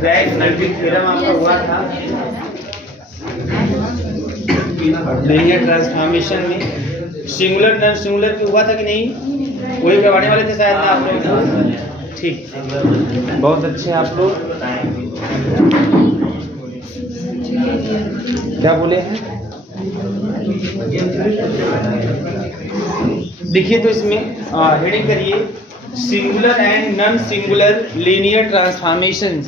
ड्रैग-नॉल्डिंग theorem आपका हुआ था लीनियर ट्रांसफॉर्मेशन में। सिंगुलर नॉन सिंगुलर भी हुआ था कि नहीं? वही करवाने वाले थे शायद ना आप लोग। ठीक, बहुत अच्छे आप लोग। क्या बोले हैं? देखिए तो इसमें हेडिंग करिए singular and non singular linear transformations.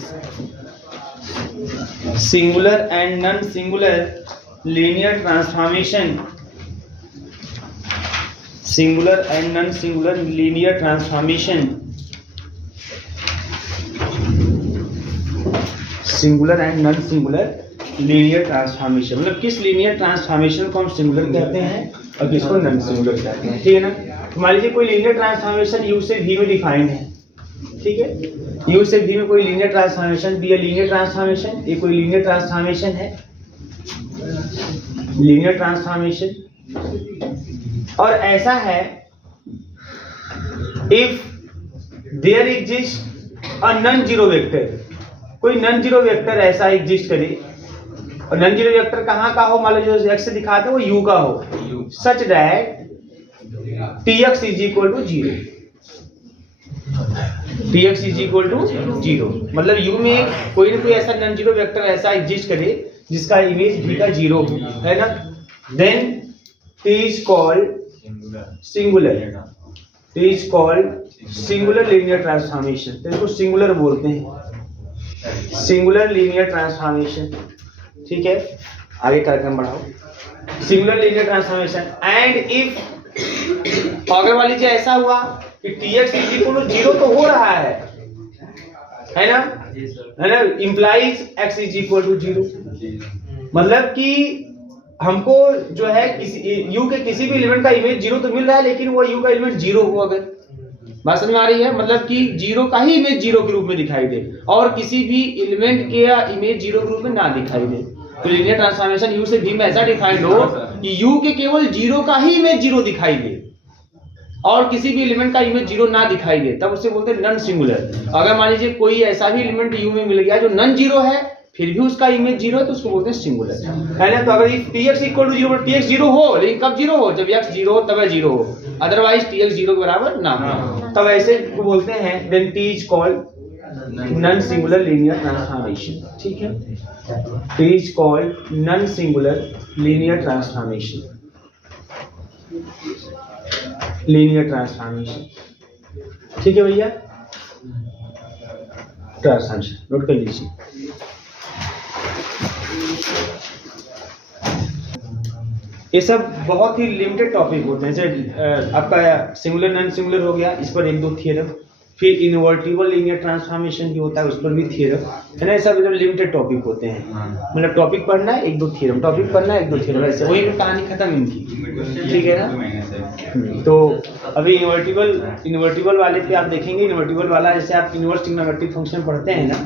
Singular and non singular linear transformation. Singular and non singular linear transformation. Singular and non singular linear transformation मतलब किस लीनियर ट्रांसफॉर्मेशन को हम सिंगुलर कहते हैं और किसको नॉन सिंगुलर कहते हैं। ठीक है ना। तो मान लीजिए कोई लीनियर ट्रांसफॉर्मेशन यू से वी में डिफाइंड है। ठीक है, यू से वी में कोई लीनियर ट्रांसफॉर्मेशन बी है लीनियर ट्रांसफॉर्मेशन। ये कोई लीनियर ट्रांसफॉर्मेशन है, लीनियर ट्रांसफॉर्मेशन। और ऐसा है if there exist a non zero vector. कोई नॉन जीरो वेक्टर ऐसा एग्जिस्ट करे और नॉन जीरो वेक्टर कहाँ का हो, मान लो जो एक्स से दिखाते हैं वो यू का हो, such that tx is equal to 0। tx is equal to 0 मतलब यू में कोई ना कोई ऐसा नॉन जीरो वेक्टर ऐसा एग्जिस्ट करे जिसका इमेज v का 0 हो, है ना। Then t is called singular. t is called singular linear transformation. तो इसको सिंगुलर बोलते हैं, सिंगुलर लीनियर ट्रांसफॉर्मेशन। ठीक है, आगे कार्यक्रम बढ़ाओ। Singular linear transformation and if अगर मान लीजिए ऐसा हुआ कि tx इज इक्वल टू 0 तो हो रहा है ना, implies x is equal to 0। मतलब कि हमको जो है किसी u के किसी भी एलिमेंट का इमेज 0 तो मिल रहा है लेकिन वो u का एलिमेंट 0 हो। अगर बात समझ में आ रही है, मतलब कि 0 का ही इमेज 0 के रूप में दिखाई दे और किसी भी एलिमेंट के इमेज 0 के रूप में ना दिखाई दे। तो लीनियर ट्रांसफॉर्मेशन u से v में ऐसा डिफाइंड हो कि u के केवल 0 का ही इमेज 0 दिखाई दे और किसी भी एलिमेंट का इमेज 0 ना दिखाई दे, तब उसे बोलते हैं नॉन सिंगुलर। अगर मान लीजिए कोई ऐसा भी एलिमेंट u में मिल गया जो नॉन जीरो है फिर भी उसका इमेज 0 है तो उसको बोलते हैं सिंगुलर, है ना। तो अगर tx इक्वल टू 0 tx 0 हो, लेकिन कब 0 हो, जब x 0 हो तब 0 हो, अदरवाइज tx 0 के बराबर ना हो, तब ऐसे को बोलते हैं। Then t is called non singular linear transformation. ठीक है, t is called non singular linear transformation. Linear transformation, ठीक है भैया। ट्रांसफॉर्मेशन नोट कर लीजिए। ये सब बहुत ही लिमिटेड टॉपिक होते हैं। जैसे आपका सिंगुलर नॉन सिंगुलर हो गया, इस पर एक दो थियरम, फिर इनवर्टिबल लीनियर ट्रांसफॉर्मेशन भी होता है, उस पर भी थियरम, है ना। ये सब एकदम लिमिटेड टॉपिक होते हैं, मतलब टॉपिक पढ़ना है एक दो थियरम, टॉपिक पढ़ना है एक दो थियरम, ऐसे वही में कहानी खत्म इनकी। ठीक है ना। तो अभी इनवर्टिबल वाले पे आप देखेंगे। इनवर्टिबल वाला जैसे आप इनवर्स ट्रिग्नोमेट्रिक फंक्शन पढ़ते हैं ना,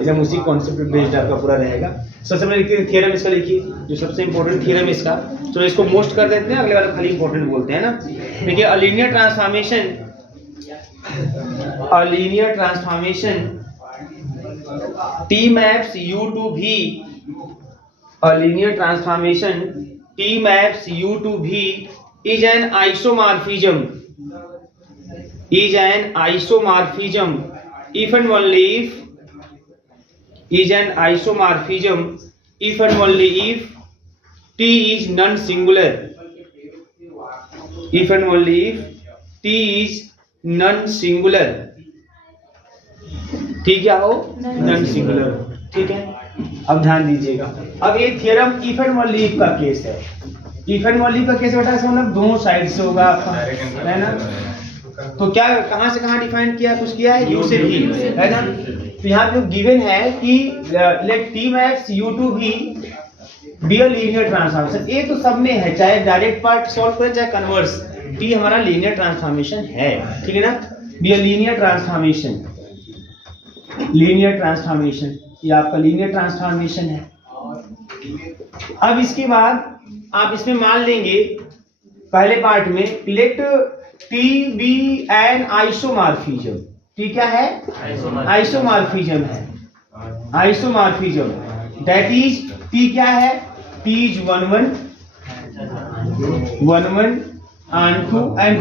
एकदम उसी कॉन्सेप्ट पे बेस्ड आपका पूरा रहेगा। सबसे पहले लिखिए थियरम इसका, लिखिए जो सबसे इंपॉर्टेंट थियरम इसका। तो इसको मोस्ट कर देते हैं, अगले वाले खाली इंपॉर्टेंट बोलते हैं ना। देखिए अ linear transformation T maps U to V, a linear transformation T maps U to V is an isomorphism, if and only if, is an isomorphism if and only if T is non-singular, if and only if T is non-singular। ठीक है, हो non singular. ठीक है, अब ध्यान दीजिएगा। अब ये theorem if and only if का केस है। इफ एंड ओनली का केस बेटा ऐसा मतलब दोनों साइड से होगा आपका, है ना। तो क्या कहां से कहां डिफाइन किया, कुछ किया है यू से भी, है ना। तो यहाँ पे गिवन है कि let T maps U to V be a linear transformation. ये तो सब में है, चाहे डायरेक्ट पार्ट सॉल्व करें चाहे कन्वर्स, टी हमारा लीनियर ट्रांसफॉर्मेशन है। ठीक है ना, B a linear transformation, linear transformation, ये आपका लीनियर ट्रांसफॉर्मेशन है। अब इसके बाद आप इसमें मान लेंगे पहले पार्ट में let T be an isomorphism. T क्या है, आइसोमॉर्फिज्म है। आइसोमॉर्फिज्म, दैट इज टी क्या है, T is 1 1 onto and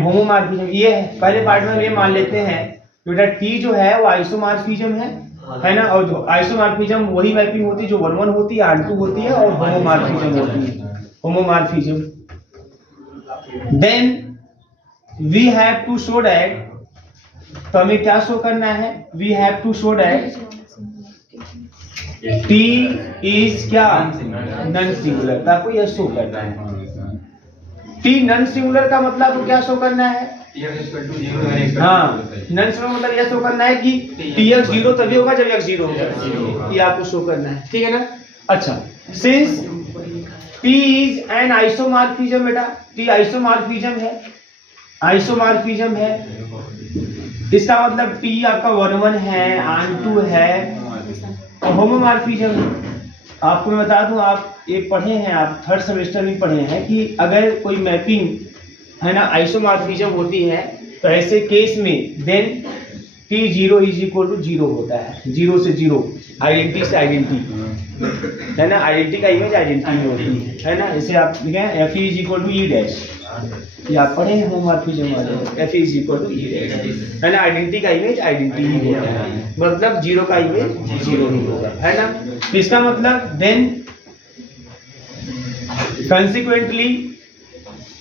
homomorphism ये है। पहले पार्ट में ये मान लेते हैं बेटा टी जो है वो आइसोमॉर्फिज्म है ना, और जो आइसोमॉर्फिज्म वही मैपिंग होती है जो 1 1 होती है, onto होती है, और होमोमॉर्फिज्म होती है, homomorphism. Then we have to show that, तो हमें क्या शो करना है, we have to show that T is क्या, नॉन सिंगुलर, आपको यह शो करना है। T नॉन सिंगुलर का मतलब आपको क्या शो करना है, हाँ नॉन सिंगुलर मतलब यह शो करना है कि Tx 0 तभी होगा जब x 0 होगा, ये आपको शो करना है, ठीक है ना। अच्छा, since T is an isomorphism, बेटा T आइसोमॉर्फिज्म है, आइसोमॉर्फिज्म है, इसका मतलब T आपका 1 1 है, onto है, और होमोमॉर्फिज्म। आपको मैं बता दूं, आप ये पढ़े हैं, आप 3rd सेमेस्टर में पढ़े हैं कि अगर कोई मैपिंग है ना आइसोमॉर्फिज्म होती है तो ऐसे केस में then T0 is equal to 0 होता है, 0 से 0, आइडेंटिटी से आइडेंटिटी, है ना, आइडेंटिटी का इमेज आइडेंटिटी में होती है ना। इसे आप लिखें F is equal to E dash, ये आप पढ़े हैं होमोमॉर्फिज्म वाले, F is equal to E dash, है ना, आइडेंटिटी का इमेज आइडेंटिटी ही होता है, मतलब 0 का इमेज 0 ही होगा, है ना। तो इसका मतलब देन कंसिक्वेंटली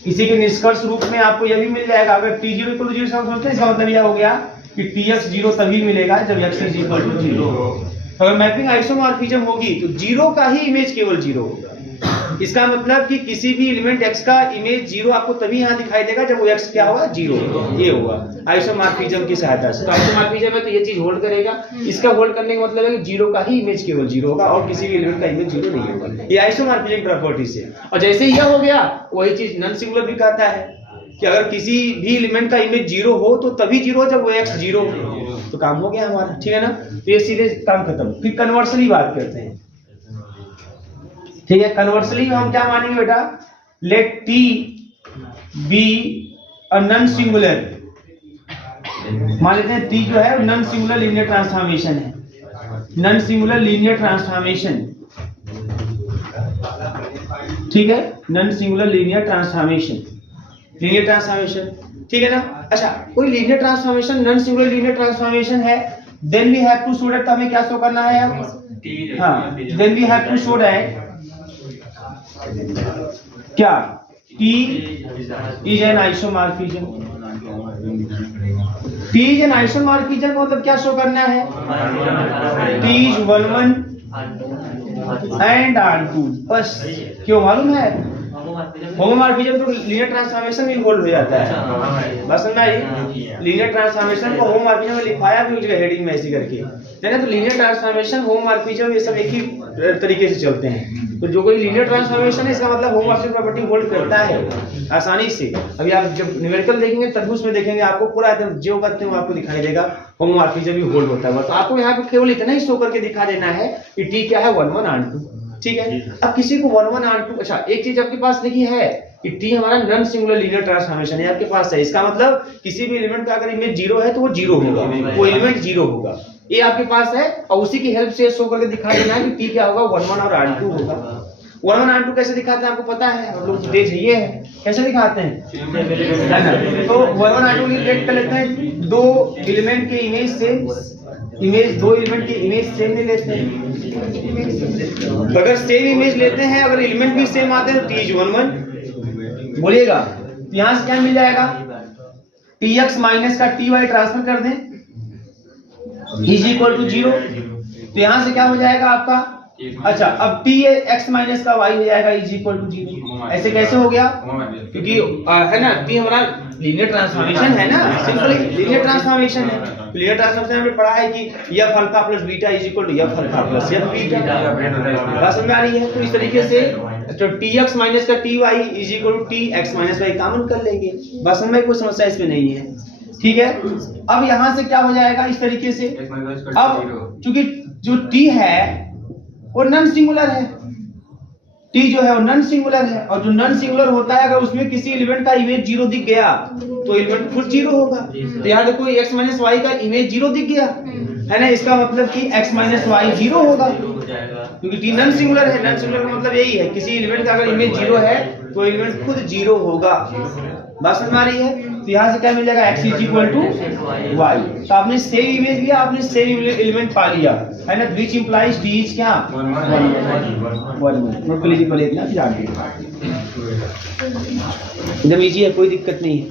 इसी के निष्कर्ष रूप में आपको यह भी मिल जाएगा, अगर T0 इक्वल टू 0 समझते हैं, इसका मतलब यह हो गया कि Tx 0 तभी मिलेगा जब x इज इक्वल टू 0। अगर मैपिंग आइसोमॉर्फिज्म होगी तो 0 का ही इमेज केवल 0 होगा, इसका मतलब कि किसी भी एलिमेंट x का इमेज 0 आपको तभी यहाँ दिखाई देगा जब वो x क्या होगा, 0 होगा, ये होगा आइसोमॉर्फिज्म की सहायता से। तो आइसोमॉर्फिज्म है तो ये चीज होल्ड करेगा, इसका होल्ड करने का मतलब है कि 0 का ही इमेज केवल 0 होगा और किसी भी एलिमेंट का इमेज 0 नहीं होगा, ये आइसोमॉर्फिज्म प्रॉपर्टी से। और जैसे ही यह हो गया वही चीज नॉन सिंगुलर भी कहता है कि अगर किसी भी एलिमेंट का इमेज 0 हो तो तभी 0 जब वो x 0 हो, तो काम हो गया हमारा, ठीक है ना। तो ये सीधे काम खत्म। फिर कन्वर्सली बात करते हैं, ठीक है। कन्वर्सली में हम क्या मानेंगे बेटा, let T be a non singular, मान लेते हैं T जो है नॉन सिंगुलर लीनियर ट्रांसफॉर्मेशन है, नॉन सिंगुलर लीनियर ट्रांसफॉर्मेशन, ठीक है, non singular linear transformation, linear transformation, ठीक है ना। अच्छा, कोई linear transformation non singular linear transformation है, then we have to show that, हमें क्या शो करना है, हाँ, then we have to show that क्या, T is an isomorphism, T is an isomorphism का मतलब क्या शो करना है, T इज 1 1 एंड onto, बस। क्यों मालूम है, होमोमॉर्फिज्म तो लीनियर ट्रांसफॉर्मेशन भी होल्ड हो जाता है, बस समझ आई, लीनियर ट्रांसफॉर्मेशन को होमोमॉर्फिज्म में लिखवाया भी उस जगह हेडिंग में ऐसी करके, है ना। तो लीनियर ट्रांसफॉर्मेशन, होमोमॉर्फिज्म ये सब एक ही तरीके से चलते हैं। तो जो कोई लीनियर ट्रांसफॉर्मेशन है इसका मतलब होमोमॉर्फिक प्रॉपर्टी होल्ड करता है आसानी से। अभी आप जब न्यूमेरिकल देखेंगे तब उसमें देखेंगे आपको पूरा एकदम जो करते हैं आपको दिखाई देगा होमोमॉर्फिज्म भी होल्ड होता है। तो आपको यहाँ पे केवल इतना ही शो करके दिखा देना है कि T क्या है, 1 1 onto, ठीक है। अब किसी को 1 1 onto, अच्छा एक चीज आपके पास देखी है कि T हमारा नॉन सिंगुलर लीनियर ट्रांसफॉर्मेशन है आपके पास है, इसका मतलब किसी भी एलिमेंट का अगर इमेज 0 है तो वो 0 होगा, वो एलिमेंट 0 होगा, ये आपके पास है। और उसी की हेल्प से शो करके दिखा देना है कि T क्या होगा, 1 1 और onto होगा। 1 1 onto कैसे दिखाते हैं आपको पता है, हम लोग तेज ये है, कैसे दिखाते हैं, है ना। तो 1 1 onto रिलेट कर लेते हैं, दो एलिमेंट के इमेज से, दो एलिमेंट के इमेज सेम नहीं लेते हैं, अगर सेम इमेज लेते हैं, अगर एलिमेंट भी सेम आते हैं तो T इज 1 1 बोलिएगा, तो यहां से क्या मिल जाएगा, Tx माइनस का Ty ट्रांसफर कर दें इज इक्वल टू 0, तो यहां से क्या हो जाएगा आपका, अच्छा अब T x माइनस का y हो जाएगा इज इक्वल टू 0। ऐसे कैसे हो गया, क्योंकि है ना T हमारा लीनियर ट्रांसफॉर्मेशन है ना, सिंपल लीनियर ट्रांसफॉर्मेशन है। लीनियर ट्रांसफॉर्मेशन हमने पढ़ा है कि f alpha plus beta is equal to f alpha plus f beta, बात समझ में आ रही है। तो इस तरीके से तो Tx माइनस का Ty is equal to Tx minus y common कर लेंगे, बस समझ में कोई समस्या इसमें नहीं है, ठीक है। अब यहां से क्या हो जाएगा इस तरीके से, अब चूंकि जो T है वो नॉन सिंगुलर है, टी जो है वो नॉन सिंगुलर है, और जो नॉन सिंगुलर होता है अगर उसमें किसी एलिमेंट का इमेज जीरो दिख गया तो एलिमेंट खुद जीरो होगा। तो यहाँ देखो x माइनस वाई का इमेज जीरो दिख गया है ना, इसका मतलब कि x माइनस वाई जीरो होगा, क्योंकि टी नॉन सिंगुलर है। नॉन सिंगुलर का मतलब यही है, किसी एलिमेंट का अगर इमेज जीरो है तो एलिमेंट खुद जीरो होगा। बात समझ में आ रही है? तो यहाँ से क्या मिल जाएगा, x is equal to Y. तो आपने सेम इमेज लिया, आपने सेम एलिमेंट पा लिया है ना, विच इंप्लाइज टी इज क्या 1। नोट कर लीजिए पहले इतना, फिर आगे एकदम इजी है, कोई दिक्कत नहीं है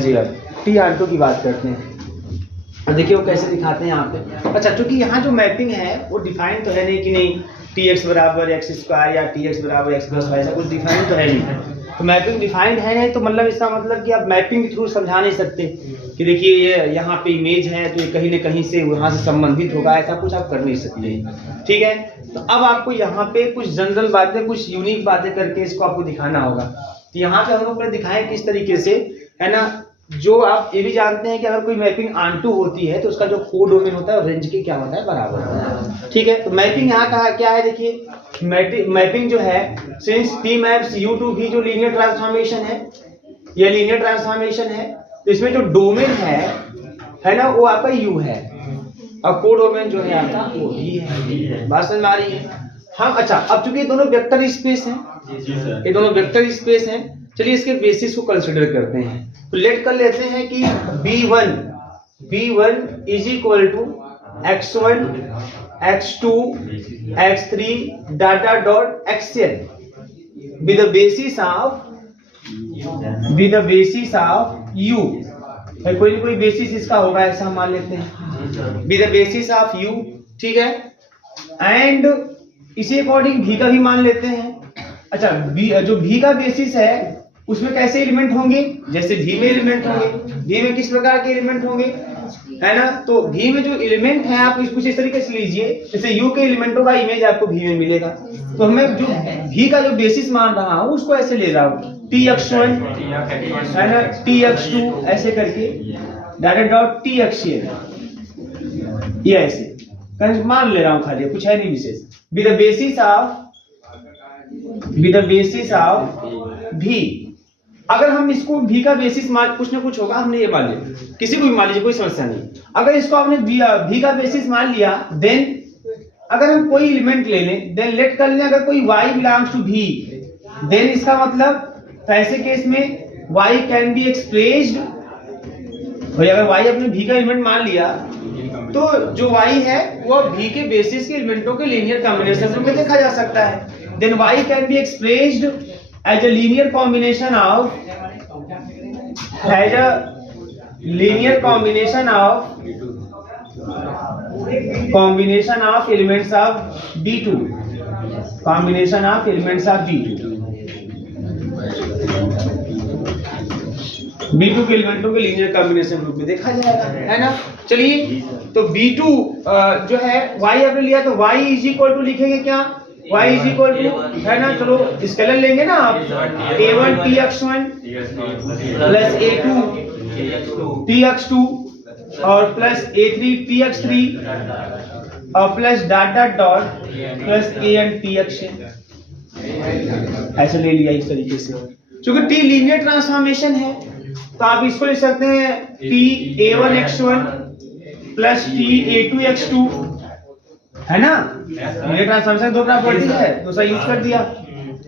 जी। अब टी आंटो की बात करते हैं, और देखिए वो कैसे दिखाते हैं यहाँ पे। अच्छा, चूंकि यहाँ जो मैपिंग है वो डिफाइन तो है नहीं कि नहीं टी एक्स बराबर एक्स स्क्वायर या टी एक्स बराबर एक्स प्लस वाई, ऐसा कुछ डिफाइन तो है नहीं। तो मैपिंग डिफाइंड है नहीं, तो मतलब इसका मतलब कि आप मैपिंग के थ्रू समझा नहीं सकते कि देखिए ये यहाँ पे इमेज है तो ये कहीं न कहीं से वहाँ से संबंधित होगा, ऐसा कुछ आप कर नहीं सकते। ठीक है, तो अब आपको यहाँ पे कुछ जनरल बातें, कुछ यूनिक बातें करके इसको आपको दिखाना होगा। तो यहाँ पे हम लोग ने दिखाया किस तरीके से, है ना। जो आप ये भी जानते हैं कि अगर कोई मैपिंग ऑनटू होती है तो उसका जो कोडोमेन होता है रेंज के क्या होता है, बराबर होता है। ठीक है, तो मैपिंग यहाँ का क्या है, देखिए मैपिंग जो है, since T maps U to V जो लीनियर ट्रांसफॉर्मेशन है, ये लीनियर ट्रांसफॉर्मेशन है, तो इसमें जो डोमेन है ना, वो आपका यू है, और कोडोमेन जो है आपका वो भी है। बात समझ में आ रही है? हम अच्छा, अब चूंकि ये दोनों वेक्टर स्पेस हैं, ये दोनों वेक्टर स्पेस हैं, चलिए इसके बेसिस को कंसिडर करते हैं। तो लेट कर लेते हैं कि B1 is equal to x1 x2 x3 dot dot xn with the basis of u। कोई ना कोई बेसिस इसका होगा, ऐसा हम मान लेते हैं, with the basis of u। ठीक है, एंड इसी अकॉर्डिंग v का भी मान लेते हैं। अच्छा, जो v का बेसिस है उसमें कैसे एलिमेंट होंगे, जैसे v में एलिमेंट होंगे। v में किस प्रकार के एलिमेंट होंगे, है ना। तो v में जो एलिमेंट है आप कुछ इस तरीके से लीजिए, जैसे u के एलिमेंटों का इमेज आपको v में मिलेगा, तो हमें जो v का जो बेसिस मान रहा हूं उसको ऐसे ले रहा हूं, tx1 है ना, tx2 ऐसे करके डायरेक्ट डॉट txn, ये ऐसे मान ले रहा हूं, खाली कुछ है नहीं विशेष, with the basis of v। अगर हम इसको v का बेसिस मान, कुछ ना कुछ होगा, हमने ये मान लिया, किसी को भी मान लीजिए, कोई समस्या नहीं। अगर इसको हमने v का बेसिस मान लिया, देन अगर हम कोई एलिमेंट ले लें, देन लेट कर लें अगर कोई y belongs to v, then इसका मतलब ऐसे केस में y कैन बी एक्सप्रेस्ड, और अगर y अपने v का एलिमेंट मान लिया तो जो y है वो v के बेसिस के एलिमेंटों के लीनियर कॉम्बिनेशन में देखा जा सकता है। Then y can be expressed as a linear combination of elements of B2, B2 के एलिमेंटों के लीनियर कॉम्बिनेशन रूप में देखा जाएगा, है ना। चलिए, तो B2 जो है y आपने लिया, तो y इज इक्वल टू लिखेंगे क्या, y इज इक्वल टू, है ना, चलो स्केलर लेंगे ना आप, a1 tx1 plus a2 tx2 और प्लस a3 tx3 और plus data dot plus an txn, ऐसे ले लिया इस तरीके से। क्योंकि t लीनियर ट्रांसफॉर्मेशन है तो आप इसको ले सकते हैं t a1 x1 plus t a2 x2, है ना। लीनियर ट्रांसफॉर्मेशन दो प्रॉपर्टी है, दूसरा यूज कर दिया,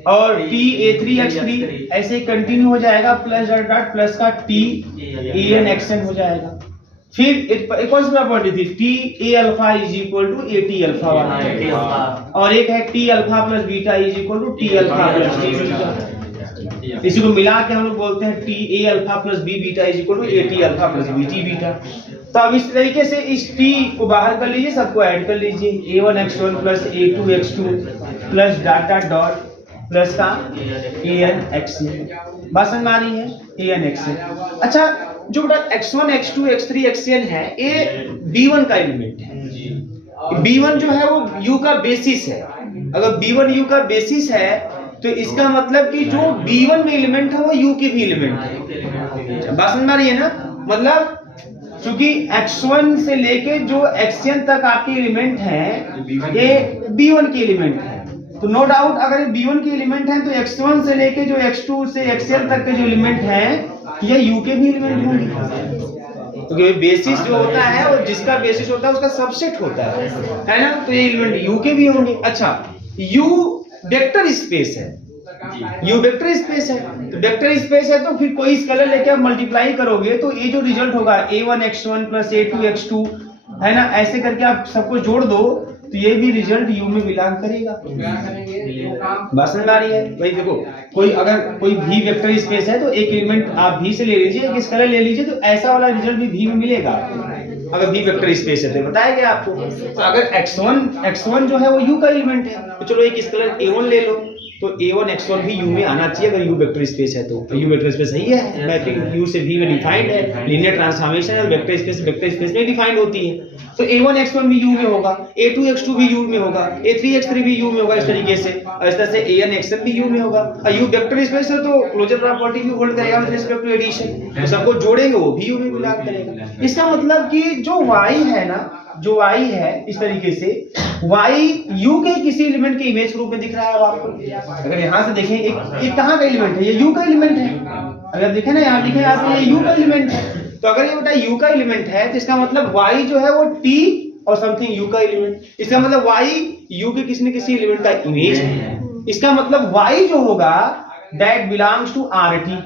और t a3 x3 ऐसे कंटिन्यू हो जाएगा, प्लस डॉट प्लस का t an xn हो जाएगा। फिर एक कौन सी प्रॉपर्टी थी, t a alpha is equal to a t alpha वाला, और एक है t alpha plus beta is equal to t alpha plus t beta. इसी को मिला के हम लोग बोलते हैं t a alpha plus b beta is equal to a t alpha plus b t beta. तो अब इस तरीके से इस t को बाहर कर लीजिए, सबको ऐड कर लीजिए, a1 x1 plus a2 x2 plus data dot plus का an xn। बात समझ में आ रही है, an xn। अच्छा, जो बेटा x1 x2 x3 xn है, ये b1 का एलिमेंट है। b1 जो है वो u का बेसिस है। अगर b1 u का बेसिस है तो इसका मतलब कि जो b1 में एलिमेंट है वो u के भी एलिमेंट है। बात समझ में आ रही है ना, मतलब क्योंकि x1 से लेके जो xn तक आपके एलिमेंट हैं, ये b1 के एलिमेंट है। तो नो डाउट अगर B1 के एलिमेंट हैं तो X1 से लेके जो X2 से XL तक के जो एलिमेंट हैं ये U के भी एलिमेंट होंगे, क्योंकि बेसिस जो होता है और जिसका बेसिस होता है उसका सबसेट होता है ना, तो ये एलिमेंट U के भी होंगे। अच्छा, U वेक्टर स्पेस है, U वेक्टर स्पेस है, तो वेक्टर स्पेस है तो फिर कोई स्केलर लेके आप मल्टीप्लाई करोगे तो ये जो रिजल्ट होगा A1x1 प्लस A2x2 है ना, ऐसे करके आप सबको जोड़ दो तो ये भी रिजल्ट U में बिलोंग करेगा। बात समझ में आ रही है भाई? देखो कोई अगर कोई V वेक्टर स्पेस है तो एक एलिमेंट आप V से ले लीजिए, एक स्केलर ले लीजिए, तो ऐसा वाला रिजल्ट भी V में मिलेगा अगर V वेक्टर स्पेस है। तो बताया गया आपको, तो अगर x1 जो है वो U का एलिमेंट है तो चलो एक स्केलर A1 ले लो, तो A1 x1 भी U में आना चाहिए अगर U वेक्टर स्पेस है तो। U वेक्टर स्पेस सही है, मैपिंग U से V में डिफाइंड है, लीनियर ट्रांसफॉर्मेशन है, वेक्टर स्पेस में डिफाइंड होती है, तो A1 x1 भी U में होगा, A2 x2 भी U में होगा, A3 x3 भी U में होगा, इस तरीके से, और इस तरह से AN xn भी U में होगा। और U वेक्टर स्पेस है तो क्लोजर प्रॉपर्टी भी होल्ड करेगा विद रिस्पेक्ट टू एडिशन, तो सबको जोड़ेंगे वो भी U में बिलोंग करेगा। इसका मतलब कि जो Y है ना, जो Y है इस तरीके से Y U के किसी एलिमेंट के इमेज के रूप में दिख रहा है आपको। अगर यहाँ से देखें एक कहाँ का एलिमेंट है, ये U का एलिमेंट है। अगर देखें ना यहाँ लिखे यहाँ पे ये U का एलिमेंट है, तो अगर ये बेटा U का एलिमेंट है तो इसका मतलब Y जो है वो T और समथिंग U का एलिमेंट, इसका मतलब Y U के किसी न किसी एलिमेंट का इमेज है। इसका मतलब Y जो होगा that belongs to RT।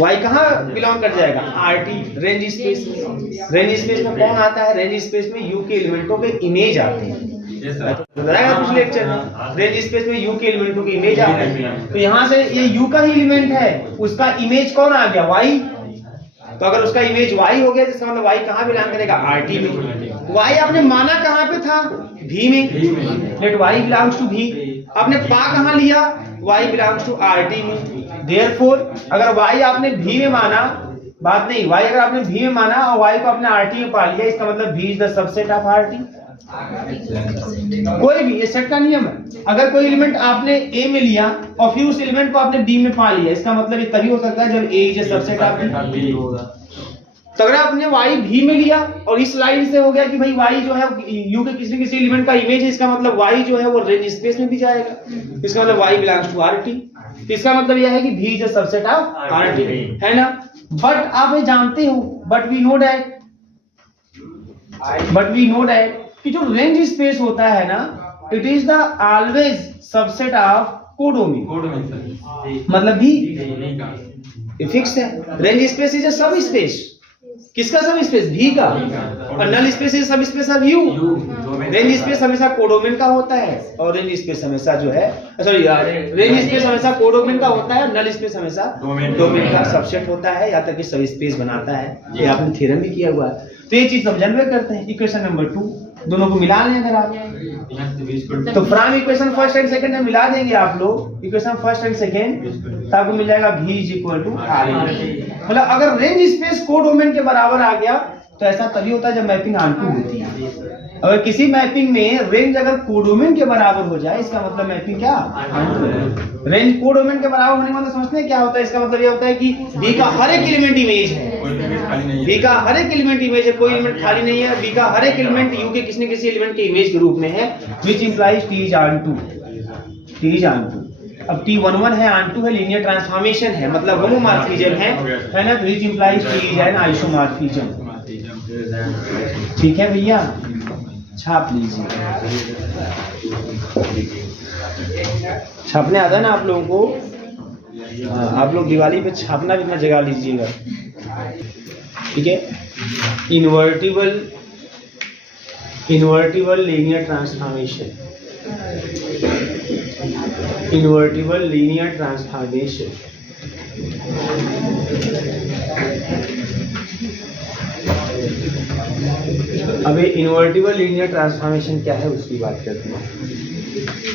Y कहाँ बिलोंग कर जाएगा? RT, रेंज स्पेस में। रेंज स्पेस में कौन आता है? रेंज स्पेस में U के एलिमेंटों के इमेज आते हैं, बताया कुछ लेक्चर में। रेंज स्पेस में U के एलिमेंटों के इमेज आते हैं, तो यहाँ से ये U का ही एलिमेंट है, उसका इमेज कौन आ गया? Y। तो अगर उसका इमेज Y हो गया तो इसका मतलब Y कहाँ बिलोंग करेगा? RT में। Y आपने माना कहाँ पे था? V में। Let Y belongs to V। आपने पा कहाँ लिया? Y बिलोंग्स टू RT में। Therefore, अगर Y आपने V में माना, बात नहीं, Y अगर आपने V में माना और Y को आपने RT में पा लिया, इसका मतलब V is the subset of RT। कोई भी, ये सेट का नियम है। अगर कोई एलिमेंट आपने A में लिया और फिर उस एलिमेंट को आपने B में पा लिया, इसका मतलब ये तभी हो सकता है जब A is the subset of B होगा। तो अगर आपने Y V में लिया और इस लाइन से हो गया कि भाई Y जो है U के किसी न किसी एलिमेंट का इमेज है, इसका मतलब Y जो है वो रेंज स्पेस में भी जाएगा, इसका मतलब Y बिलोंग्स टू RT। इसका मतलब यह है कि V is a subset of RT, है ना। बट आप ये जानते हो, बट वी नो दैट कि जो रेंज स्पेस होता है ना, it is the always subset of codomain. मतलब भी फिक्स है, रेंज स्पेस इज अ सब स्पेस। किसका सब स्पेस? V का। और नल स्पेस इज सब space of U। Range space हमेशा कोडोमेन का होता है, और रेंज स्पेस हमेशा जो है रेंज स्पेस हमेशा कोडोमेन का होता है, नल स्पेस हमेशा डोमेन का सबसेट होता है, या तक कि सब स्पेस बनाता है। ये आपने थ्योरम भी किया हुआ है, तो ये चीज समझ में करते हैं। इक्वेशन नंबर 2 दोनों को मिला लें अगर आप, तो from equation first and second में मिला देंगे आप लोग इक्वेशन फर्स्ट एंड सेकंड, तो आपको मिल जाएगा V is equal to RT। मतलब अगर रेंज स्पेस कोडोमेन के बराबर आ गया तो ऐसा तभी होता है जब मैपिंग ऑनटू होती है। अगर किसी मैपिंग में रेंज अगर कोडोमेन के बराबर हो जाए, इसका मतलब मैपिंग क्या? रेंज कोडोमेन के बराबर होने का मतलब समझते हैं क्या होता है? इसका मतलब ये होता है कि V का हर एक एलिमेंट इमेज है, V का हर एक एलिमेंट इमेज है, कोई एलिमेंट खाली नहीं है। V का हर एक एलिमेंट U के किसी न किसी एलिमेंट के इमेज के रूप में है, which implies T is onto. अब T11 है, ऑन2 है, लीनियर ट्रांसफॉर्मेशन है, मतलब होमोमॉर्फिज्म है ना, तो which implies T is an isomorphism. ठीक है भैया, छाप लीजिए। छापने आता है ना आप लोगों को? आप लोग दिवाली पे छापना भी इतना जगा लीजिएगा, ठीक है। Invertible linear transformation, invertible linear transformation. अब ये इन्वर्टिबल लीनियर ट्रांसफॉर्मेशन क्या है उसकी बात करते हैं।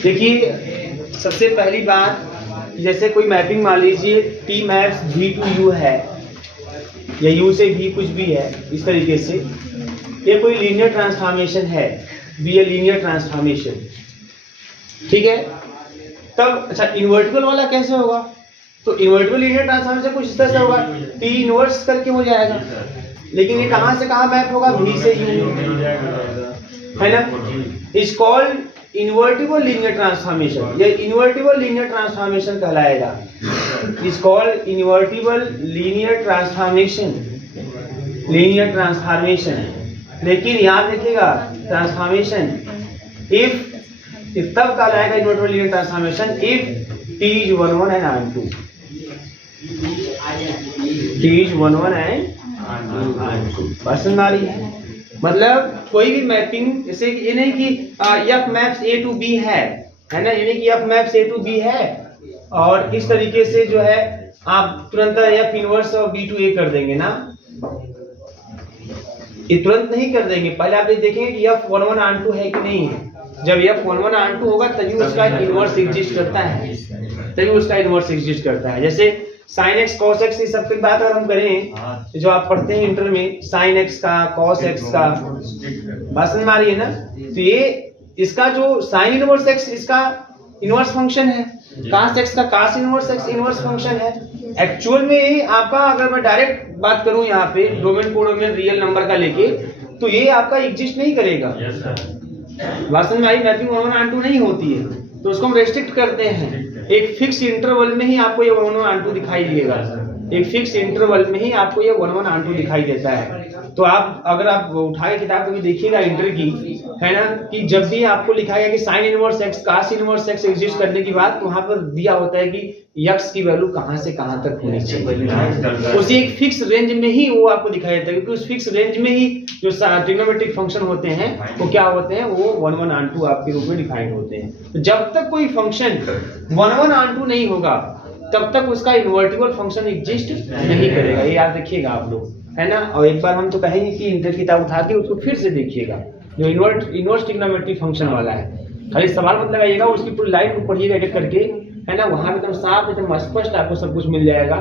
देखिए सबसे पहली बात, जैसे कोई मैपिंग मान लीजिए T maps V to U है, या U से V कुछ भी है, इस तरीके से ये कोई लीनियर ट्रांसफॉर्मेशन है, भी ये लीनियर ट्रांसफॉर्मेशन, ठीक है। तब अच्छा इन्वर्टिबल वाला कैसे होगा? तो इन्वर्टिबल लीनियर ट्रांसफॉर्मेशन कुछ इस तरह से होगा, T इनवर्स करके हो जाएगा, लेकिन ये कहां से कहां मैप होगा? V से U, है ना। Is called invertible linear transformation, ये इन्वर्टिबल लीनियर ट्रांसफॉर्मेशन कहलाएगा, is called invertible linear transformation, linear transformation. लेकिन याद रखिएगा ट्रांसफॉर्मेशन इफ तब कहलाएगा invertible linear transformation if T is 1 and R2, T is 1 and R2। पसंद आ रही है? मतलब कोई भी मैपिंग, जैसे ये नहीं कि F maps A to B है ना, ये नहीं कि F maps A to B है और इस तरीके से जो है आप तुरंत F इनवर्स और B to A कर देंगे ना, ये तुरंत नहीं कर देंगे। पहले आप ये देखेंगे कि F 1 1 R2 है कि नहीं है। जब F 1 1 R2 होगा तभी उसका इनवर्स एग्जिस्ट करता है, तभी उसका इनवर्स एग्जिस्ट करता है। जैसे sin x cos x इस सब की बात अगर हम करें जो आप पढ़ते हैं इंटर में, sin x का cos x का, बात समझ में आ रही है ना। तो ये इसका जो sin इनवर्स x इसका इनवर्स फंक्शन है, cos x का cos inverse x inverse function है। एक्चुअल में आपका अगर मैं डायरेक्ट बात करूं यहाँ पे डोमेन कोडोमेन रियल नंबर का लेके, तो ये आपका एग्जिस्ट नहीं करेगा। बात समझ में आई? मैपिंग 1 1 R2 नहीं होती है, तो उसको हम रेस्ट्रिक्ट करते हैं। एक फिक्स इंटरवल में ही आपको ये 1 1 R2 दिखाई देगा, एक फिक्स इंटरवल में ही आपको ये 1 1 R2 दिखाई देता है। तो आप अगर आप उठाए किताब कभी देखिएगा इंटर की, है ना, कि जब भी आपको लिखा गया कि sine inverse x cos inverse x exist करने की बात, तो वहां पर दिया होता है कि x की वैल्यू कहां से कहां तक होनी चाहिए, उसी एक फिक्स रेंज में ही वो आपको दिखाई देता है, क्योंकि उस फिक्स रेंज में ही जो ट्रिग्नोमेट्रिक फंक्शन होते हैं वो क्या होते हैं, वो 1 1 R2 आपके रूप में डिफाइन होते हैं। तो जब तक कोई फंक्शन 1 1 R2 नहीं होगा तब तक उसका इन्वर्टिबल फंक्शन एग्जिस्ट नहीं करेगा, ये याद रखिएगा आप लोग, है ना। और एक बार हम तो कहेंगे कि इंटर किताब उठा के उसको फिर से देखिएगा, जो इनवर्स ट्रिग्नोमेट्रिक फंक्शन वाला है। खाली सवाल मत लगाइएगा, उसकी पूरी लाइन को पढ़िएगा एक करके, है ना। वहां एकदम साफ एकदम स्पष्ट आपको सब कुछ मिल जाएगा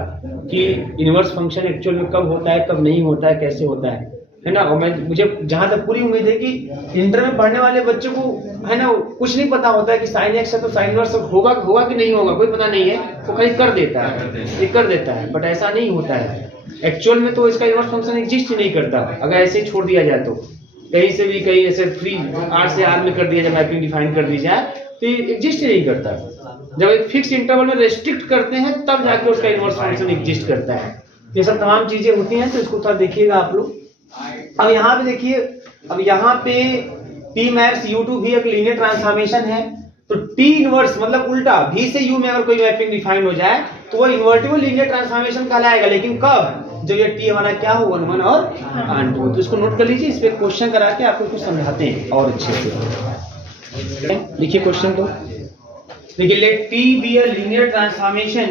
कि इनवर्स फंक्शन एक्चुअल में कब होता है, कब नहीं होता है, कैसे होता है ना। और मुझे जहां तक पूरी उम्मीद है कि इंटर में पढ़ने वाले बच्चों को, है ना, कुछ नहीं पता होता है कि साइन एक्स है तो साइन इनवर्स होगा कि नहीं होगा, कोई पता नहीं है, वो खाली कर देता है, ये कर देता है, बट ऐसा नहीं होता है। एक्चुअल में तो इसका इनवर्स फंक्शन एग्जिस्ट ही नहीं करता अगर ऐसे छोड़ दिया जाए तो। कहीं से भी कहीं ऐसे फ्री आर से आर में कर दिया जाए, मैपिंग डिफाइन कर दी जाए, तो ये एग्जिस्ट ही नहीं करता। जब एक फिक्स इंटरवल में रेस्ट्रिक्ट करते हैं तब जाके उसका इनवर्स फंक्शन एग्जिस्ट करता है। ये सब तमाम चीजें होती हैं, तो इसको थोड़ा देखिएगा आप लोग। अब यहाँ पे देखिए, अब यहाँ पे P maps U to V एक लीनियर ट्रांसफॉर्मेशन है, तो T इनवर्स मतलब उल्टा V से U में अगर कोई मैपिंग डिफाइन हो जाए तो वो इन्वर्टिबल लीनियर ट्रांसफॉर्मेशन कहलाएगा। लेकिन कब? जब ये T हमारा क्या हो 1 1 और R2। तो इसको नोट कर लीजिए, इस पे क्वेश्चन करा के आपको कुछ समझाते हैं और अच्छे से। लिखिए क्वेश्चन को, देखिए let T be a linear transformation,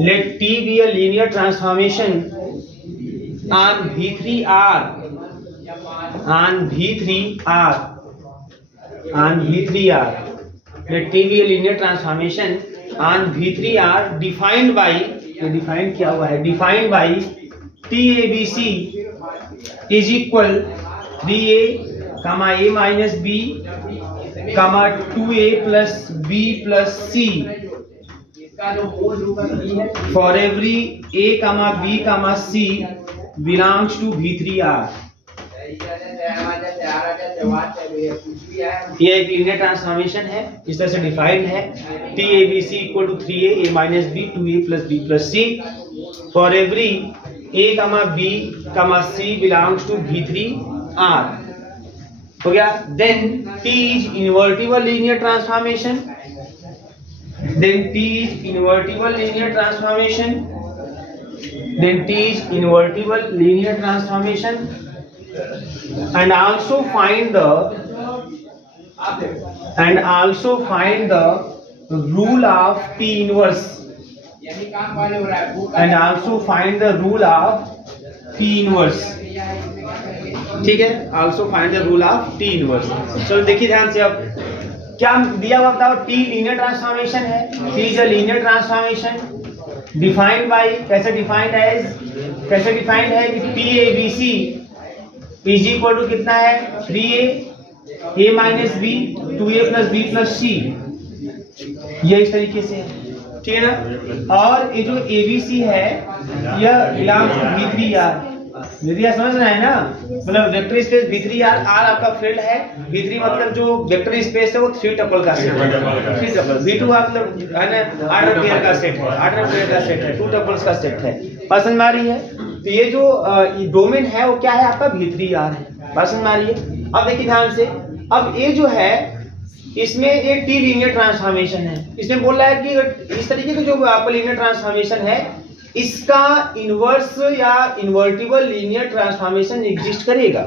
let T be a linear transformation on V3R, on V3R, on V3R, let T be a linear transformation on V3R defined by, ये डिफाइंड क्या हुआ है, defined by TABC is equal 3A, A minus B, 2A plus B plus C for every A, B, C belongs to V3R। ये एक linear transformation है, इस तरह से डिफाइंड है। TABC equal to 3A, A minus B, 2A plus B plus C for every A, B, C belongs to V3R। हो गया। Then T is invertible linear transformation, then T is invertible linear transformation, then T is invertible linear transformation, and also find the rule of P inverse, and also find the rule of P inverse। ठीक है, also find the rule of T inverse। चलो देखिए ध्यान से, अब क्या दिया हुआ बताओ, T लीनियर ट्रांसफॉर्मेशन है, T is a linear transformation defined by, कैसे डिफाइंड है कि TABC इज इक्वल टू कितना है 3A, A minus B, 2A plus B plus C, ये इस तरीके से है, ठीक है ना। और ये जो ABC है यह बिलोंग्स टू V3R, V3 समझ रहे हैं ना, मतलब वेक्टर स्पेस V3 R आपका फील्ड है, V3 मतलब जो वेक्टर स्पेस है वो 3 टपल का सेट है, 3 टपल। V2 मतलब है ना ऑर्डर पेयर का सेट है, ऑर्डर पेयर का सेट है, 2 टपल्स का सेट है। बात समझ में आ रही है? तो ये जो डोमेन है वो क्या है आपका V3 R है। बात समझ में आ रही है? अब देखिए ध्यान से, अब ये जो है इसमें एक टी लीनियर ट्रांसफॉर्मेशन है। इसमें बोल रहा है कि इस तरीके का जो आपका लीनियर ट्रांसफॉर्मेशन है इसका इनवर्स या इन्वर्टिबल लीनियर ट्रांसफॉर्मेशन एग्जिस्ट करेगा।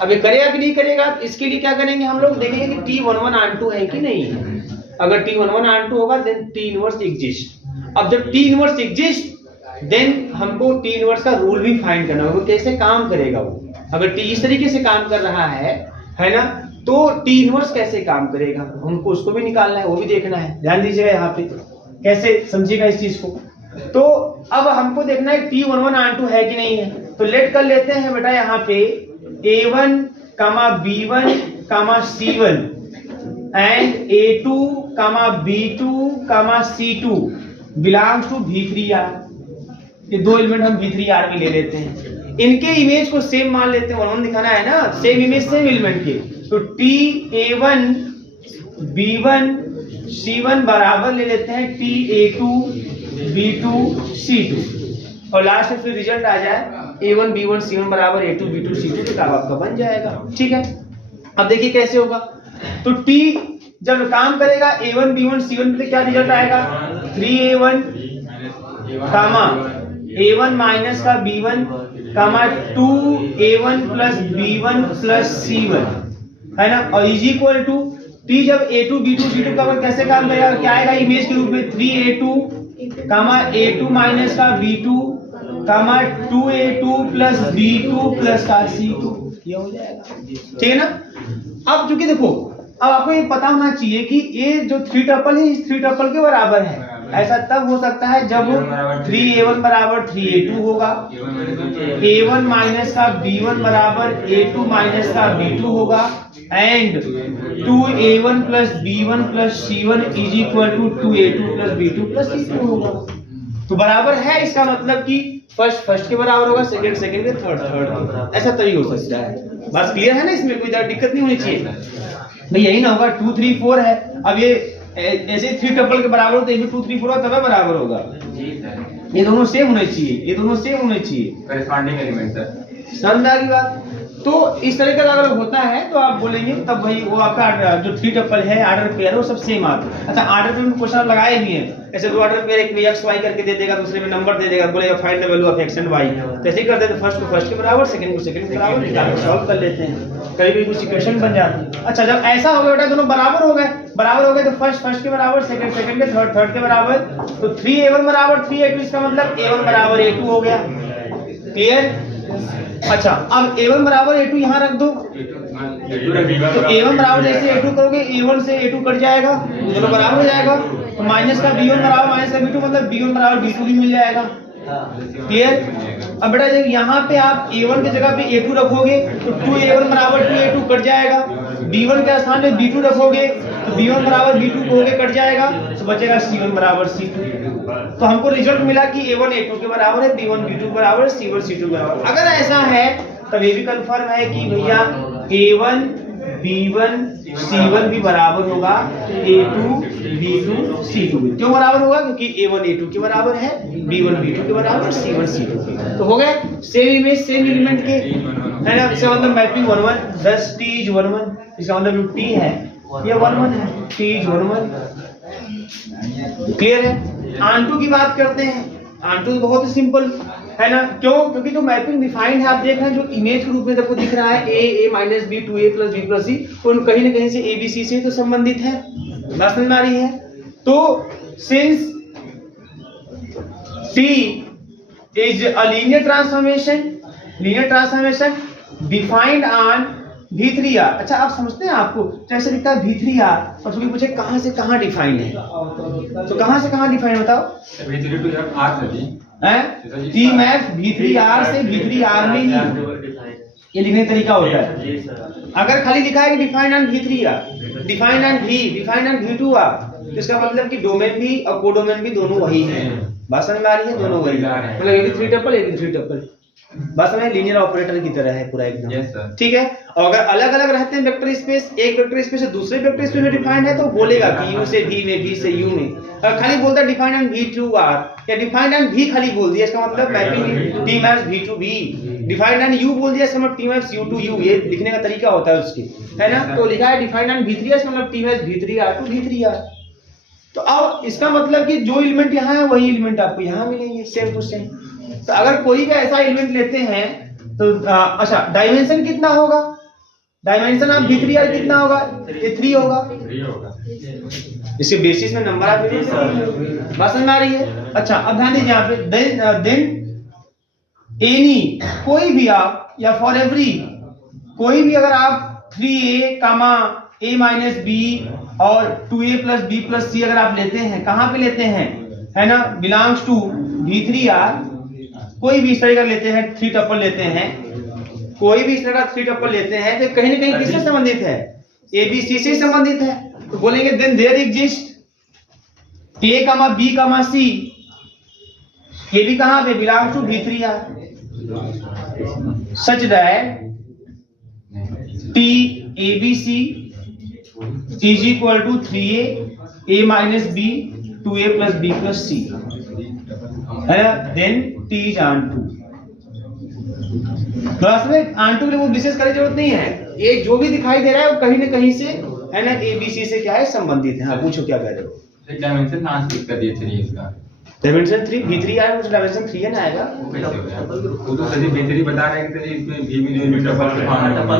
अब ये करेगा कि नहीं करेगा, इसके लिए क्या करेंगे हम लोग, देखेंगे कि T11 ऑन2 है कि नहीं है। अगर T11 ऑन2 होगा देन T इनवर्स एग्जिस्ट। अब जब T इनवर्स एग्जिस्ट देन हमको T इनवर्स का रूल भी फाइंड करना होगा, कैसे काम करेगा वो। अगर T इस तरीके से काम कर रहा है ना, तो T इनवर्स कैसे काम करेगा हमको उसको भी निकालना है, वो भी देखना है। ध्यान दीजिएगा यहाँ पे कैसे समझिएगा इस चीज को। तो अब हमको देखना है T11 ऑन2 है कि नहीं है। तो लेट कर लेते हैं बेटा यहाँ पे A1, B1, C1 and A2, B2, C2 belongs to V3R। ये दो एलिमेंट हम V3R में ले लेते हैं, इनके इमेज को सेम मान लेते हैं, 1 दिखाना है ना, सेम इमेज सेम एलिमेंट के। तो TA1 B1 C1 बराबर ले लेते हैं TA2 B2 C2 और लास्ट में फिर रिजल्ट आ जाए A1 B1 C1 बराबर A2 B2 C2 तो काम आपका बन जाएगा। ठीक है, अब देखिए कैसे होगा। तो T जब काम करेगा A1 B1 C1 पे क्या रिजल्ट आएगा, 3A1 कामा A1 माइनस का B1 कामा 2A1 plus B1 plus C1 है ना, और इज इक्वल टू T जब A2 B2 C2 का कैसे काम करेगा, क्या आएगा इमेज के रूप में 3A2 कामा A2 माइनस का B2 कामा 2A2 प्लस B2 प्लस का C2, ये हो जाएगा। ठीक है ना। अब चूंकि देखो, अब आपको ये पता होना चाहिए कि ये जो 3 टपल है इस 3 टपल के बराबर है। ऐसा तब हो सकता है जब 3A1 बराबर 3A2 होगा, A1 माइनस का B1 बराबर A2 माइनस का B2 होगा and 2A1 plus B1 plus C1 is equal to 2A2 plus B2 plus C2 होगा। तो बराबर है, इसका मतलब कि फर्स्ट के बराबर होगा, सेकंड के, थर्ड। ऐसा तभी हो सकता है। बात क्लियर है ना, इसमें कोई दिक्कत नहीं होनी चाहिए भाई। यही ना होगा 2 3 4 है, अब ये ऐसे 3 टपल के बराबर हो तो ये भी 2 3 4 तब बराबर होगा। ये दोनों सेम होने चाहिए, ये दोनों सेम होने चाहिए, करेस्पॉन्डिंग एलिमेंट है। समझ में आ गई बात। तो इस तरह का अगर होता है तो आप बोलेंगे तब भाई वो आपका जो 3 टपल है ऑर्डर पेयर वो सब सेम आता है। अच्छा, ऑर्डर पेयर में क्वेश्चन लगाए भी हैं, ऐसे 2 ऑर्डर पेयर, एक में x y करके दे देगा, दूसरे में नंबर दे देगा, बोलेगा find the value of x and y। तो ऐसे ही करते हैं, तो फर्स्ट को फर्स्ट के बराबर, सेकंड को सेकंड के बराबर निकाल के सॉल्व कर लेते हैं, कभी कुछ इक्वेशन बन जाती है। अच्छा, जब ऐसा हो गया बेटा दोनों बराबर हो गए तो फर्स्ट के बराबर, सेकंड के, थर्ड के बराबर। तो 3A1 बराबर 3A2, इसका मतलब A1 बराबर A2 हो गया। क्लियर। अच्छा, अब A1 बराबर A2 यहाँ रख दो, तो A1 बराबर जैसे A2 करोगे A1 से A2 कट जाएगा, दोनों बराबर हो जाएगा। तो माइनस का B1 बराबर माइनस का B2 मतलब B1 बराबर B2 भी मिल जाएगा। क्लियर। अब बेटा जब यहाँ पे आप A1 की जगह पे A2 रखोगे तो 2A1 बराबर 2A2 कट जाएगा, B1 के स्थान पे B2 रखोगे तो B1 बराबर B2 हो के कट जाएगा, तो बचेगा C1 बराबर C2। तो हमको रिजल्ट मिला कि A1 A2 के बराबर है, B1 B2 बराबर, C1 C2 बराबर। अगर ऐसा है तब ये भी कंफर्म है कि भैया A1 B1 C1 भी बराबर होगा A2 B2 C2 भी। क्यों बराबर होगा? क्योंकि A1 A2 के बराबर है, B1 B2 के बराबर, C1 C2 के। तो हो गए सेम इमेज सेम एलिमेंट के, है ना। इसका मतलब मैपिंग 1 1, 10 T इज 1 1, इसका मतलब जो T है ये 1 1 है, T इज 1 1। क्लियर है। ऑन2 की बात करते हैं, ऑन2 तो बहुत ही सिंपल है ना। क्यों? क्योंकि जो मैपिंग डिफाइंड है आप देख रहे हैं, जो इमेज के रूप में आपको दिख रहा है a minus b 2a plus b plus c, तो कहीं ना कहीं से abc से तो संबंधित है। बात समझ में आ रही है। तो since t is a linear transformation defined on V3R। अच्छा, आप समझते हैं, आपको जैसे लिखता है V3R और पूछे कहां से कहां डिफाइंड है, तो कहां से कहां डिफाइंड बताओ। V3 to R है T मैक्स V3R से V3R में ही ये लिखने का तरीका होता है। अगर खाली लिखा है कि defined on V3R, defined on V, defined on V2R, तो इसका मतलब कि डोमेन भी और कोडोमेन भी दोनों वही है। बात समझ में आ रही है, दोनों वही, मतलब ये भी 3 टपल, ये भी 3 टपल। बस हमें लीनियर ऑपरेटर की तरह है पूरा एकदम। Yes, sir. ठीक है। और अगर अलग अलग रहते हैं वेक्टर स्पेस, एक वेक्टर स्पेस से दूसरे वेक्टर स्पेस में डिफाइंड है तो बोलेगा कि यू से वी में, वी से यू में। अगर खाली बोलता है defined and V to R या डिफाइंड एंड वी खाली बोल दिया, इसका मतलब mapping T maps V to V. Defined and U बोल दिया, इसका मतलब T maps U to U. ये लिखने का तरीका होता है उसके, है ना। तो लिखा है डिफाइंड एंड V3 इसका मतलब T maps V3 R to V3 R. तो अब इसका मतलब कि जो एलिमेंट यहाँ है वही एलिमेंट आपको यहाँ मिलेंगे, सेम टू सेम। तो अगर कोई भी ऐसा एलिमेंट लेते हैं तो अच्छा, डायमेंशन कितना होगा? डायमेंशन ऑफ V3R कितना होगा? ये 3 होगा। 3 होगा। इसके बेसिस में नंबर ऑफ एलिमेंट बात समझ में आ रही है। अच्छा, अब ध्यान दीजिए यहाँ पे देन एनी, कोई भी आप या फॉर एवरी, कोई भी अगर आप 3a comma a minus b और 2a plus b plus c अगर आप लेते हैं, कहाँ पे लेते हैं, है ना, बिलोंग्स टू V3R, कोई भी इस तरह का लेते हैं, 3 टपल लेते हैं, कोई भी इस तरह का 3 टपल लेते हैं तो कहीं ना कहीं किससे संबंधित है? ABC से संबंधित है। तो बोलेंगे then there exist a comma b comma c, ये भी कहाँ पे belongs to V3R, such that T ABC is equal to 3a, a minus b, 2a plus b plus c, है ना। then T is onto। Class में onto के लिए वो विशेष करने की जरूरत नहीं है, ये जो भी दिखाई दे रहा है वो कहीं ना कहीं से, है ना, ABC से क्या है, संबंधित है। हाँ पूछो क्या कह रहे हो? डायमेंशन ट्रांसलेट कर दिए 3 इसका। डायमेंशन 3 V3 आया, मुझे डायमेंशन 3 है ना आएगा। वो कैसे हो गया? वो तो सभी बेहतरी बता रहे हैं कि सर इसमें भी जो एलिमेंट टपल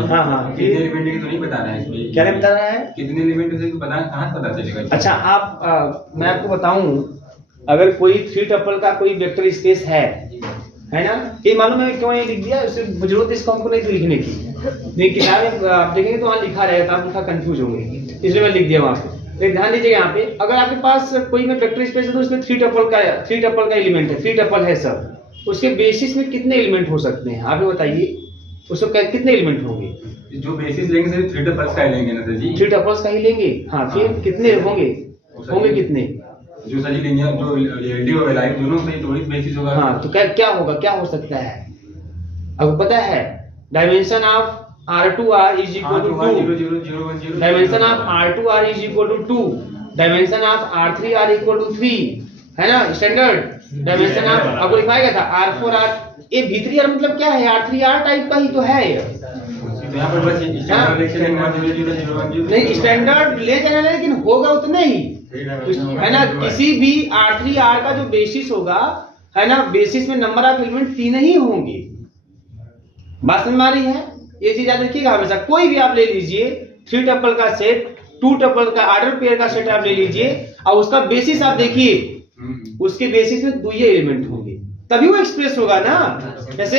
हाँ हाँ, कितने एलिमेंट की तो नहीं बता रहा है इसमें। क्या नहीं बता रहा है? कितने एलिमेंट से बता, कहाँ से पता चलेगा? अच्छा, आप मैं आपको बताऊं, अगर कोई 3 टपल का कोई वेक्टर स्पेस है ना, ये मालूम है क्यों ये लिख दिया, उससे जरूरत इसको हमको नहीं लिखने की। नहीं, किताब में आप देखेंगे तो वहाँ लिखा रहेगा, आप लिखा कंफ्यूज होंगे, इसलिए मैं लिख दिया वहाँ पे। लेकिन ध्यान दीजिएगा यहाँ पे, अगर आपके पास कोई में वेक्टर स्पेस है तो उसमें 3 टपल का एलिमेंट है, 3 टपल है सब, उसके बेसिस में कितने एलिमेंट हो सकते हैं आप बताइए? उसको कितने एलिमेंट होंगे? जो बेसिस लेंगे सर 3 टपल्स का ही लेंगे ना सर जी। 3 टपल्स का ही लेंगे। हाँ, फिर कितने होंगे कितने? जो सर जी लिनियर, जो रिलेटिव और लाइव दोनों से थोड़ी बेसिस होगा। हाँ, तो क्या होगा, क्या हो सकता है? अब पता है dimension of R2R is equal to 2, dimension of R2R is equal to 2, dimension of R3R equal to 3, है ना, स्टैंडर्ड डायमेंशन ऑफ आपको लिखा गया था R4R। ये V3R मतलब क्या है? R3R टाइप का ही तो है ये। यहाँ पर बस नहीं, स्टैंडर्ड ले जाना है, लेकिन होगा उतने ही, है ना। किसी भी R3R का जो बेसिस होगा, है ना, बेसिस में नंबर ऑफ एलिमेंट 3 ही होंगे। बात समझ में आ रही है? ये चीज याद रखिएगा हमेशा। कोई भी आप ले लीजिए 3 टपल का सेट, 2 टपल का ऑर्डर पेयर का सेट आप ले लीजिए और उसका बेसिस आप देखिए, उसके बेसिस में 2 ही एलिमेंट होंगे, तभी वो एक्सप्रेस होगा ना। जैसे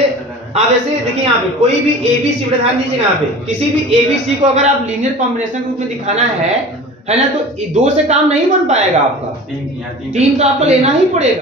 आप ऐसे देखिए यहाँ पे कोई भी ABC, ध्यान दीजिएगा यहाँ पे, किसी भी ABC को अगर आप लीनियर कॉम्बिनेशन के रूप में दिखाना है ना, तो 2 से काम नहीं बन पाएगा आपका, 3 तो आपको लेना ही पड़ेगा।